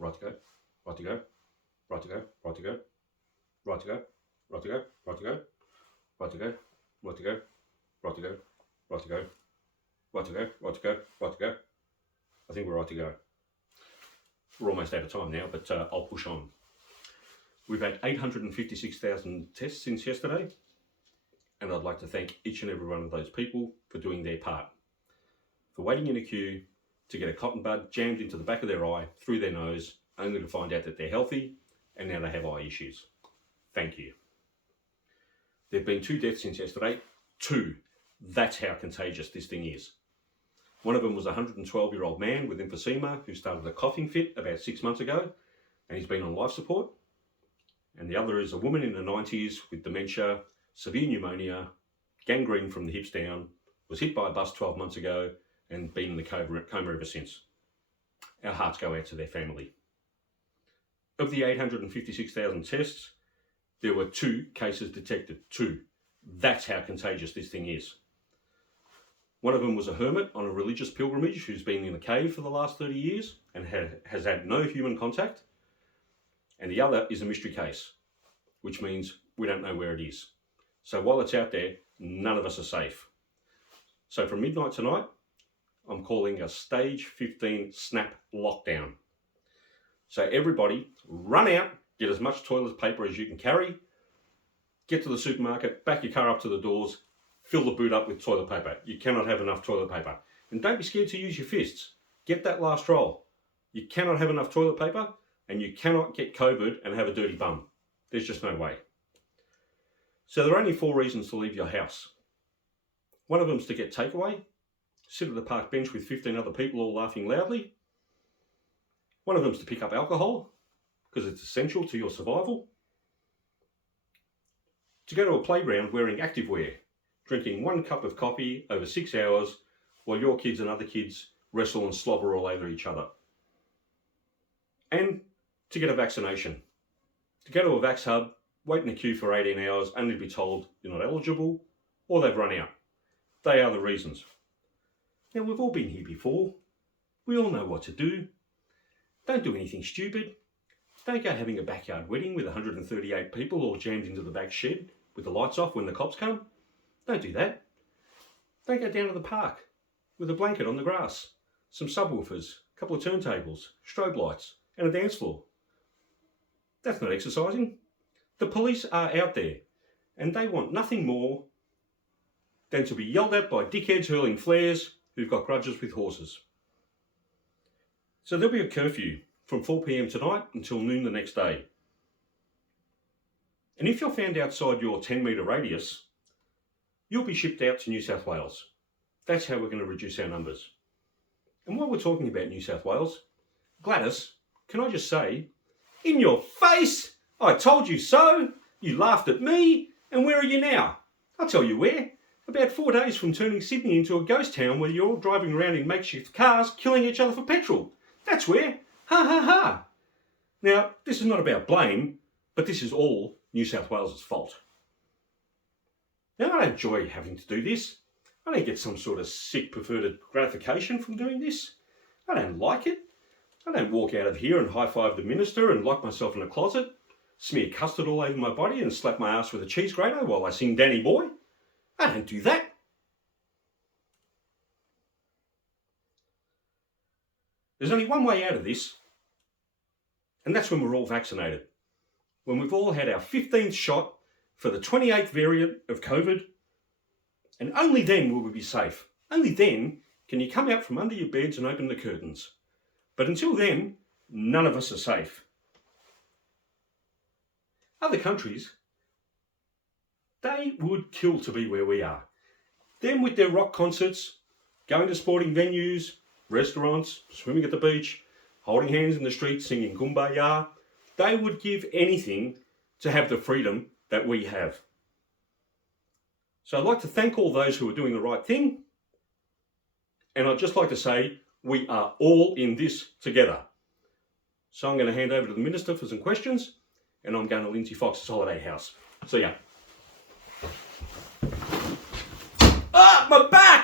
Right to go. Right to go. Right to go. Right to go. Right to go. Right to go. Right to go. Right to go. Right to go. Right to go. Right to go. Right to go. Right to go. Right to go. I think we're right to go. We're almost out of time now, but I'll push on. We've had 856,000 tests since yesterday, and I'd like to thank each and every one of those people for doing their part. For waiting in a queue to get a cotton bud jammed into the back of their eye, through their nose, only to find out that they're healthy and now they have eye issues. Thank you. There have been 2 deaths since yesterday. 2. That's how contagious this thing is. One of them was a 112-year-old man with emphysema who started a coughing fit about 6 months ago, and he's been on life support. And the other is a woman in her 90s with dementia, severe pneumonia, gangrene from the hips down, was hit by a bus 12 months ago and been in the coma ever since. Our hearts go out to their family. Of the 856,000 tests, there were 2 cases detected. 2. That's how contagious this thing is. One of them was a hermit on a religious pilgrimage who's been in a cave for the last 30 years and has had no human contact. And the other is a mystery case, which means we don't know where it is. So while it's out there, none of us are safe. So from midnight tonight, I'm calling a stage 15 snap lockdown. So everybody run out, get as much toilet paper as you can carry, get to the supermarket, back your car up to the doors, fill the boot up with toilet paper. You cannot have enough toilet paper. And don't be scared to use your fists. Get that last roll. You cannot have enough toilet paper and you cannot get COVID and have a dirty bum. There's just no way. So there are only 4 reasons to leave your house. One of them is to get takeaway, sit at the park bench with 15 other people all laughing loudly. One of them is to pick up alcohol because it's essential to your survival. To go to a playground wearing activewear, drinking 1 cup of coffee over 6 hours while your kids and other kids wrestle and slobber all over each other. And to get a vaccination. To go to a Vax Hub, wait in a queue for 18 hours, only to be told you're not eligible or they've run out. They are the reasons. Now, we've all been here before. We all know what to do. Don't do anything stupid. Don't go having a backyard wedding with 138 people all jammed into the back shed with the lights off when the cops come. Don't do that. Don't go down to the park with a blanket on the grass, some subwoofers, a couple of turntables, strobe lights, and a dance floor. That's not exercising. The police are out there, and they want nothing more than to be yelled at by dickheads hurling flares who've got grudges with horses. So there'll be a curfew from 4 p.m. tonight until noon the next day. And if you're found outside your 10-metre radius, you'll be shipped out to New South Wales. That's how we're going to reduce our numbers. And while we're talking about New South Wales, Gladys, can I just say, in your face, I told you so, you laughed at me, and where are you now? I'll tell you where. About 4 days from turning Sydney into a ghost town where you're all driving around in makeshift cars, killing each other for petrol. That's where. Ha ha ha. Now, this is not about blame, but this is all New South Wales' fault. Now, I don't enjoy having to do this. I don't get some sort of sick perverted gratification from doing this. I don't like it. I don't walk out of here and high-five the minister and lock myself in a closet, smear custard all over my body and slap my ass with a cheese grater while I sing Danny Boy. I don't do that. There's only one way out of this, and that's when we're all vaccinated. When we've all had our 15th shot for the 28th variant of COVID, and only then will we be safe. Only then can you come out from under your beds and open the curtains. But until then, none of us are safe. Other countries, they would kill to be where we are. Them with their rock concerts, going to sporting venues, restaurants, swimming at the beach, holding hands in the streets, singing Kumbaya, they would give anything to have the freedom that we have. So I'd like to thank all those who are doing the right thing. And I'd just like to say, we are all in this together. So I'm going to hand over to the Minister for some questions, and I'm going to Lindsay Fox's holiday house. See ya. Ah, my back!